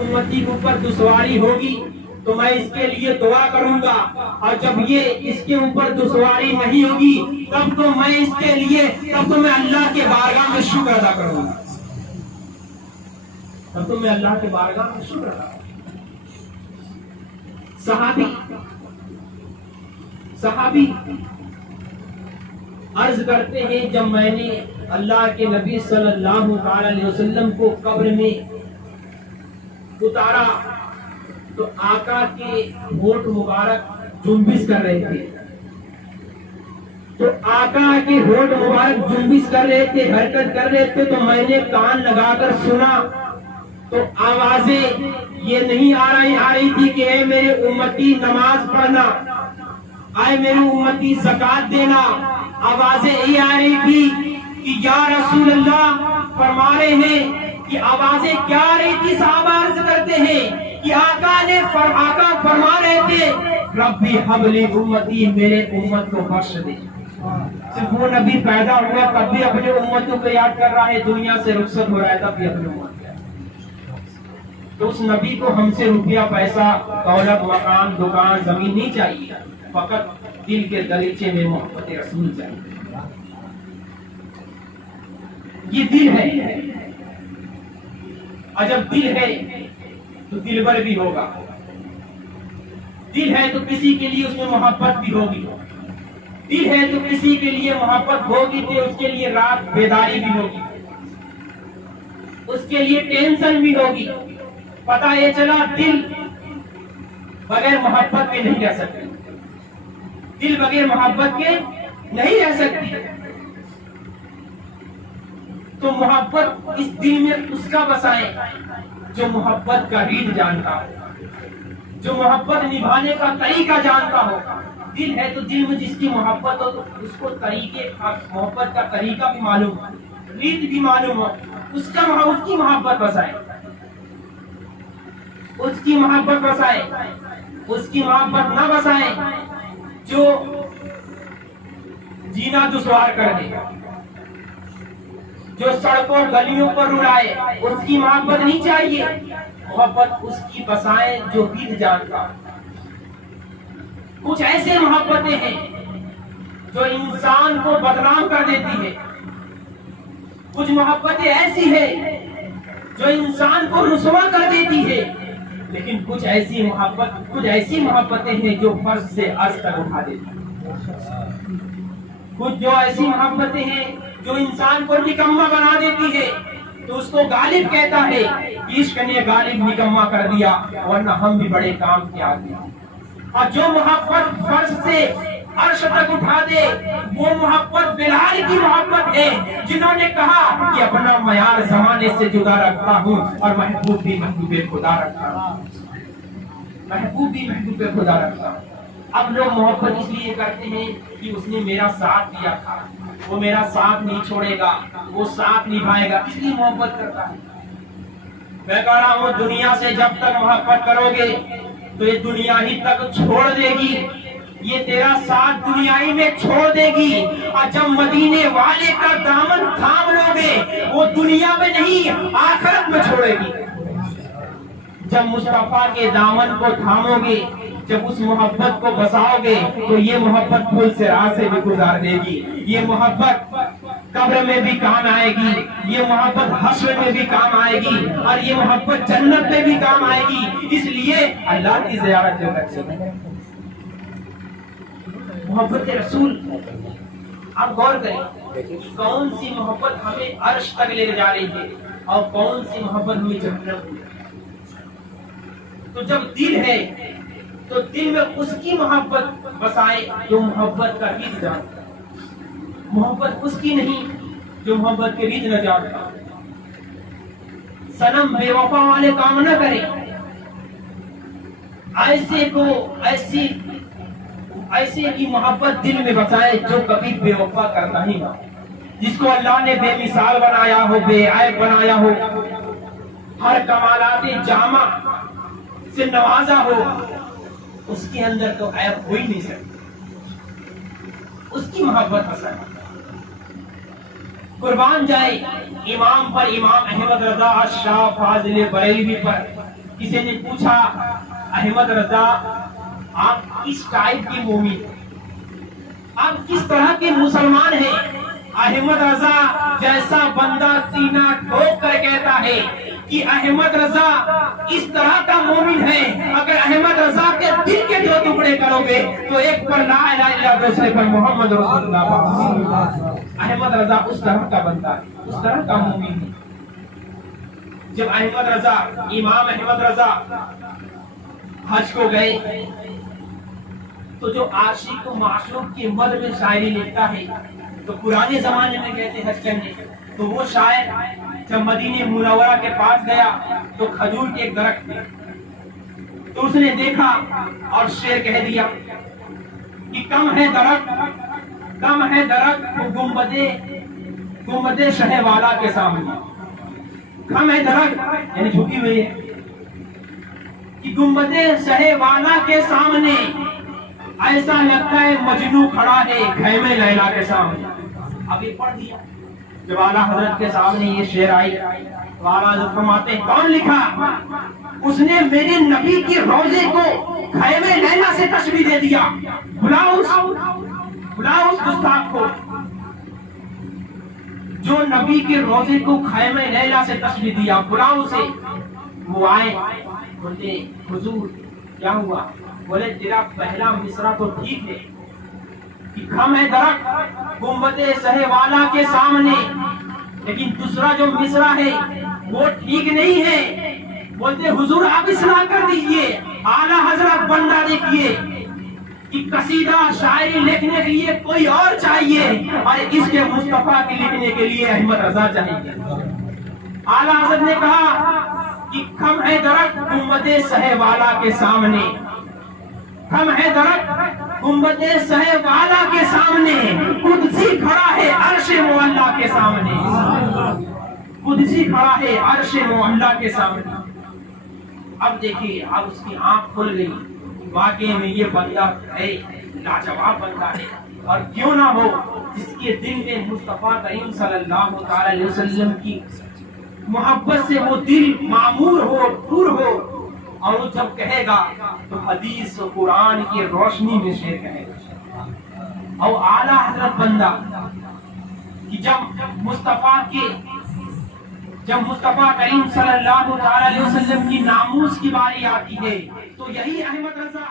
امتی کے اوپر دشواری ہوگی تو میں اس کے لیے دعا کروں گا، اور جب یہ اس کے اوپر دشواری نہیں ہوگی تب تو میں اس کے لیے اللہ کے بارگاہ میں شکر ادا کروں گا، تب تو میں اللہ کے بارگاہ میں شکر ادا کروں گا۔ صحابی عرض کرتے ہیں، جب میں نے اللہ کے نبی صلی اللہ علیہ وسلم کو قبر میں اتارا تو آقا کے ہونٹ مبارک جنبش کر رہے تھے، حرکت کر رہے تھے، تو میں نے کان لگا کر سنا تو آوازیں یہ نہیں آ رہی تھی کہ اے میرے امتی نماز پڑھنا، اے میرے امتی زکات دینا، آوازیں یہ آ رہی تھی کہ یا رسول اللہ فرما رہے ہیں کہ آوازیں کیا آ رہی تھی؟ صحابہ عرض کرتے ہیں کہ آقا فرما رہے تھے ربی حب لی امتی، میرے امت کو بخش دے۔ صرف وہ نبی پیدا ہوا تب بھی اپنے امتوں کو یاد کر رہا ہے، دنیا سے رخصت ہو رہا ہے تب بھی اپنے امت کو یاد۔ تو اس نبی کو ہم سے روپیہ پیسہ دولت مکان دکان زمین نہیں چاہیے، فقط دل کے دریچے میں محبت رسول چاہیے۔ یہ دل ہے، اور جب دل ہے تو دلبر بھی ہوگا، دل ہے تو کسی کے لیے اس میں محبت بھی ہوگی، دل ہے تو کسی کے لیے محبت ہوگی تو اس کے لیے رات بیداری بھی ہوگی، اس کے لیے ٹینشن بھی ہوگی۔ پتہ یہ چلا دل بغیر محبت کے نہیں رہ سکتی، دل بغیر محبت کے نہیں رہ سکتی۔ تو محبت اس دل میں اس کا بسائے جو محبت کا ریت جانتا ہو، جو محبت نبھانے کا طریقہ جانتا ہو۔ دل ہے تو دل میں جس کی محبت ہو تو اس کو محبت کا طریقہ بھی معلوم ہو، ریت بھی معلوم ہو، اس کی محبت بسائے، اس کی محبت بسائے، اس کی محبت نہ بسائے جو جینا دشوار کر دے، جو سڑکوں گلیوں پر اڑائے، اس کی محبت نہیں چاہیے۔ محبت اس کی بسائے جو ریت جانتا۔ کچھ ایسے محبتیں ہیں جو انسان کو بدنام کر دیتی ہے، کچھ محبتیں ایسی ہیں جو انسان کو رسوا کر دیتی ہے، لیکن کچھ ایسی محبتیں ہیں جو فرض سے عرض تک اٹھا دیتی ہیں۔ کچھ جو ایسی محبتیں ہیں جو انسان کو نکما بنا دیتی ہے، تو اس کو غالب کہتا ہے، عشق نے غالب نکما کر دیا، ورنہ ہم بھی بڑے کام کے آدمی۔ اور جو محبت فرض سے عرش تک اٹھا دے، وہ محبت بلال کی محبت ہے، جنہوں نے کہا کہ اپنا معیار زمانے سے جدا رکھتا ہوں اور محبوب بھی محبوب خدا رکھتا ہوں، محبوب بھی محبوب خدا رکھتا ہوں۔ اب لوگ محبت اس لیے کرتے ہیں کہ اس نے میرا ساتھ دیا تھا، وہ میرا ساتھ نہیں چھوڑے گا، وہ ساتھ نبھائے گا، اس لیے محبت کرتا ہے۔ میں کہہ رہا ہوں دنیا سے جب تک محبت کرو گے تو یہ دنیا ہی تک چھوڑ دے گی، یہ تیرا ساتھ دنیا ہی میں چھوڑ دے گی، اور جب مدینے والے کا دامن تھام لو گے وہ دنیا میں نہیں آخرت میں چھوڑے گی۔ جب مصطفیٰ کے دامن کو تھامو گے، جب اس محبت کو بساؤ گے تو یہ محبت پھول سے راہ سے بھی گزار دے گی، یہ محبت قبر میں بھی کام آئے گی، یہ محبت حشر میں بھی کام آئے گی، اور یہ محبت جنت میں بھی کام آئے گی۔ اس لیے اللہ کی زیارت جو کرتے ہیں محبت رسول، آپ غور کریں کون سی محبت ہمیں عرش تک لے جا رہی ہے اور کون سی محبت ہمیں جنت۔ تو جب دل ہے تو دل میں اس کی محبت بسائے جو محبت کا ریت جانتا، محبت اس کی نہیں جو محبت کے ریت نہ جانتا۔ صنم بے وفا والے کام نہ کرے، ایسے کی محبت دل میں بسائے جو کبھی بے وفا کرتا ہی نہ، جس کو اللہ نے بے مثال بنایا ہو، بے عیب بنایا ہو، ہر کمالات جامع سے نوازا ہو، اس کے اندر تو عیب ہو ہی نہیں سکتی، اس کی محبت پسند۔ قربان جائے امام پر، امام احمد رضا شاہ فاضل بریلوی پر کسی نے پوچھا احمد رضا آپ کس ٹائپ کی مومن ہیں، آپ کس طرح کے مسلمان ہیں؟ احمد رضا جیسا بندہ سینہ ٹھوک کر کہتا ہے کہ احمد رضا اس طرح کا مومن ہے، اگر احمد رضا کے دل کے دو ٹکڑے کرو گے تو ایک پر لا الہ الا اللہ، دوسرے پر محمد رسول اللہ۔ احمد رضا اس طرح کا بندہ ہے، اس طرح کا مومن ہے۔ جب احمد رضا، امام احمد رضا حج کو گئے تو جو عاشق و معشوق کی مد میں شاعری لکھتا ہے تو پرانے زمانے میں کہتے حج کرنے، تو وہ شاعر جب مدینہ منورہ کے پاس گیا تو کھجور کے ایک درخت تھے، تو اس نے دیکھا اور شعر کہہ دیا کہ کم ہے درخت وہ گنبد شہ والا کے سامنے، کم ہے درخت یعنی جھکی ہوئی ہے کہ گنبد شہ والا کے سامنے ایسا لگتا ہے مجنو کھڑا ہے خیمے لیلا کے سامنے۔ اب یہ پڑھ دیا، جب اعلیٰ حضرت کے سامنے یہ شعر آئی تو اعلیٰ حضرت فرماتے ہیں کون لکھا؟ اس نے میرے نبی کی روضے کو خیمے لیلا سے تشبیہ دے دیا، بلاؤ اس گستاخ کو جو نبی کے روضے کو خیمے لیلا سے تشبیہ دیا، بلاؤ اسے۔ وہ آئے، بولتے حضور کیا ہوا؟ بولے تیرا پہلا مصرع تو ٹھیک ہے کہ کھم ہے درخت گنبد سہے والا کے سامنے، لیکن دوسرا جو مصرع ہے وہ ٹھیک نہیں ہے۔ بولتے حضور آپ اصلاح کر دیجئے۔ اعلیٰ حضرت بندہ دیکھیے کہ قصیدہ شاعری لکھنے کے لیے کوئی اور چاہیے اور اس کے مصطفیٰ کی لکھنے کے لیے احمد رضا چاہیے۔ اعلیٰ حضرت نے کہا کہ کھم ہے درخت گنبد سہے والا کے سامنے، کھم ہے درخت گنبد سہے والا کے سامنے، قدسی کھڑا ہے عرش معلیٰ کے سامنے، قدسی کھڑا ہے عرش معلیٰ کے سامنے۔ اب دیکھیے، اب اس کی آنکھ کھل گئی، واقعی میں یہ بندہ ہے لاجواب بندہ ہے، اور کیوں نہ ہو جس کے دل میں مصطفیٰ کریم صلی اللہ علیہ وسلم کی محبت سے وہ دل معمور ہو، پر ہو، اور وہ جب کہے گا تو حدیث و قرآن کی روشنی میں شعر کہے گا۔ اور اعلیٰ حضرت بندہ کہ جب مصطفیٰ کریم صلی اللہ علیہ وسلم کی ناموس کی باری آتی ہے تو یہی احمد رضا